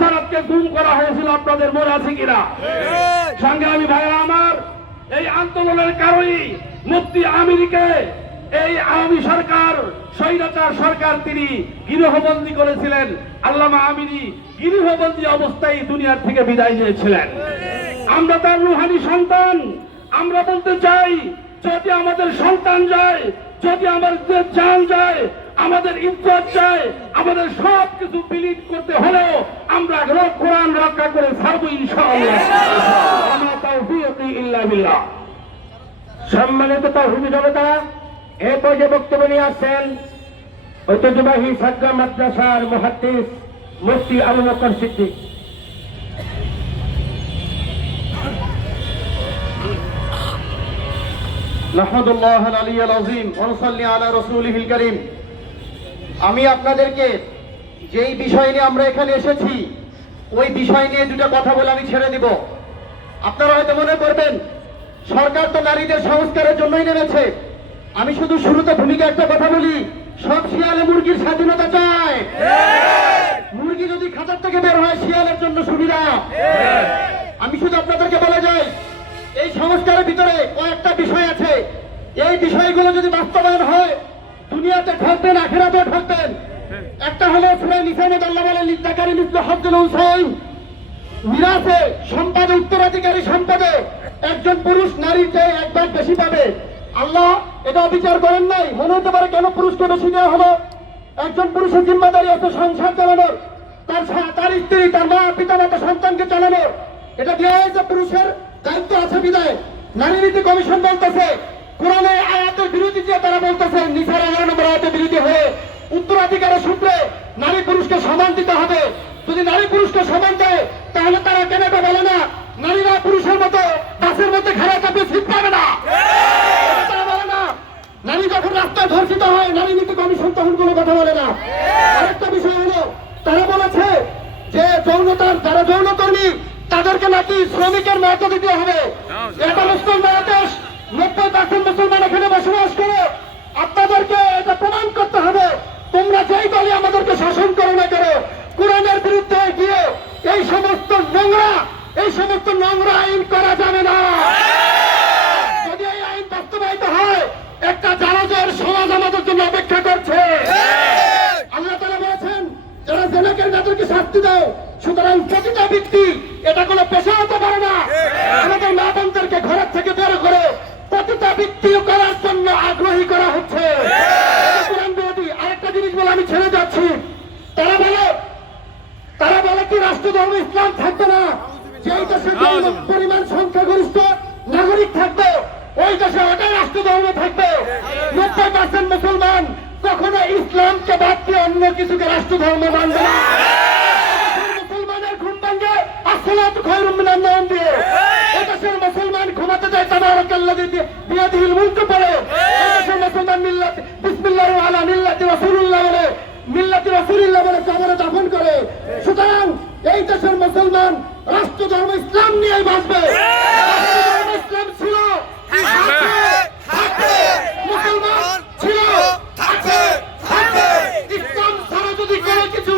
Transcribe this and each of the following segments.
হাসানাতকে গুম করা হয়েছিল, আপনাদের মনে আছে কিনা? সংগ্রামী ভাইরা আমার, এই আন্দোলনের কারণেই মুফতি আমিরকে এই আওয়ামী সরকার, স্বৈরাচার সরকার তিনি গৃহবন্দী করেছিলেন। আল্লামা আমিনী গৃহবন্দী অবস্থায় দুনিয়ার থেকে বিদায় নিয়েছিলেন। আমরা তার রুহানি সন্তান। আমরা বলতে চাই, যদি আমাদের সন্তান যায়, যদি আমাদের জান যায়, আমাদের ইজ্জত যায়, আমাদের সব কিছু বিলীন করতে হলেও আমরা কোরআন রক্ষা করে ছাড়বো ইনশাআল্লাহ। আমা তাওফীকি ইল্লা বিল্লাহ। সম্মানিত তাওহীদি জনতা, এই পর্যায়ে বক্তব্য নিয়ে আসছেন ঐতিহ্যবাহী সাদগা মাদ্রাসার মুহাদ্দিস মুফতি আবু বকর সিদ্দিক। নাহমাদুল্লাহ আল আলিয়্যুল আযীম ওয়া নুসাল্লি আলা রাসূলিহিল কারীম। আমি আপনাদেরকে যেই বিষয় নিয়ে আমরা এখানে এসেছি ওই বিষয় নিয়ে দুটো কথা বলে আমি ছেড়ে দিব। আপনারা হয়তো মনে করবেন সরকার তো নারীদের সংস্কারের জন্যই নেমেছে। আমি শুধু শুরুতে ভূমিকা একটা কথা বলি, সব শিয়ালে মুরগির স্বাধীনতা চায়। মুরগি যদি খাঁচার থেকে বের হয় শিয়ালের জন্য সুবিধা। আমি শুধু আপনাদেরকে বলে যাই, এই সংস্কারের ভিতরে কয়েকটা বিষয় আছে। এই বিষয়গুলো যদি বাস্তবায়ন হয় দুনিয়াতে ঠকবেন, আখিরাতেও ঠকবেন। একটা হলো সূরা নিসার মধ্যে আল্লাহ বলেন লিযাকারি মিসলু হাজ্জিল উনসায়াইন, মিরাসে সম্পদে উত্তরাধিকারী সম্পদে একজন পুরুষ নারীর চেয়ে এক ভাগ বেশি পাবে। আল্লাহ এটা বিচার করেন নাই। মনে হতে পারে কেন পুরুষকে বেশি দেওয়া হলো? একজন পুরুষের জিম্মাদারি আছে সংসার চালানোর, তার স্ত্রী, তার মা, পিতা মাতা, সন্তানকে চালানোর। এটা দেওয়া হয়েছে, পুরুষের দায়িত্ব আছে বিদায়। নারী নীতি কমিশন বলতেছে, কোরআনে আয়াতের বিরোধী যে তারা বলতেছে, নিসার 11 নম্বর আয়াতের বিরোধী হয়ে উত্তরাধিকারের সূত্রে নারী পুরুষকে সমান দিতে হবে। যদি নারী পুরুষকে সমান দেয় তাহলে তারা কেন এটা বলে না নারীরা পুরুষের মতো বাসের মধ্যে ঘেরা চাপিয়ে সিট পাবে না? তারা বলে না নারী যখন রাস্তায় ধর্ষিত হয় নারী নীতি কমিশন তখন কোনো কথা বলে না। আরেকটা বিষয় হলো, তারা বলেছে যে যৌনতার যারা যৌনকর্মী তাদেরকে নাকি শ্রমিকের মর্যাদা দিতে হবে। এটা মুসলমান দেশ, 90% মুসলমান এখানে বসবাস করে। আপনাদেরকে এটা প্রমাণ করতে হবে, তোমরা যেই দলে আমাদেরকে শাসন করো না কেন, কোরআনের বিরুদ্ধে গিয়ে এই সমস্ত নোংরা আইন করা যাবে না। যদি এই আইন বাস্তবায়িত হয় একটা জানাজার সমাজ আমাদের জন্য অপেক্ষা করছে। আল্লাহ তাআলা বলেছেন যারা জেনাকারী তাদেরকে শাস্তি দাও। সুতরাং প্রতিটা ব্যক্তি এটা কোনো পেশা হতে পারে না। আমাদের মা বোনদেরকে ঘরের থেকে বের করে প্রতিটা ব্যক্তি করার জন্য আগ্রহী করা হচ্ছে। কোরআন বিরোধী। আরেকটা জিনিস বলে আমি ছেড়ে যাচ্ছি, তারা বলে কি রাষ্ট্রধর্ম ইসলাম থাকবে না? যেই দেশে পরিমাণ সংখ্যাগরিষ্ঠ নাগরিক থাকবে ওই দেশে ওটাই রাষ্ট্রধর্ম থাকবে। 90% মুসলমান কখনো ইসলামকে বাদ দিয়ে অন্য কিছুকে রাষ্ট্রধর্ম মানবে না। মুসলমানের ঘুম ভাঙে আসসালাতু খায়রুম মিনান নাওম দিয়ে। এদেশের মুসলমান ঘুমাতে যায় তাবারাকাল্লাযী বিয়াদিহিল মুলকু পড়ে। এদেশের মুসলমান মিল্লাত বিসমিল্লাহি আলা মিল্লাতি রাসূলুল্লাহ বলে, মিল্লাতি রাসূলুল্লাহ বলে কবরে দাফন করে। সুতরাং এই দেশের মুসলমান রাষ্ট্রধর্ম ইসলাম নিয়েই বাঁচবে। রাষ্ট্রধর্ম ইসলাম ছিল, মুসলমান ছিল, ইসলাম ছাড়া যদি কোনো কিছু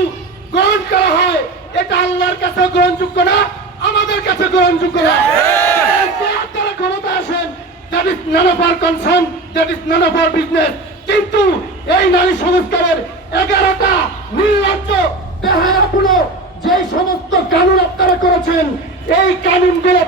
গ্রহণ করা হয় এটা আল্লাহর কাছে গ্রহণযোগ্য না, আমাদের কাছে গ্রহণযোগ্য না। যারা ক্ষমতা আসেন, that is none of our concern, that is none of our business। কিন্তু এই নারী সংস্কারের 11টা নির্লজ্জ বেহায়াপূর্ণ যে সমস্ত কানুন আপনারা করেছেন, এই কানুনগুলো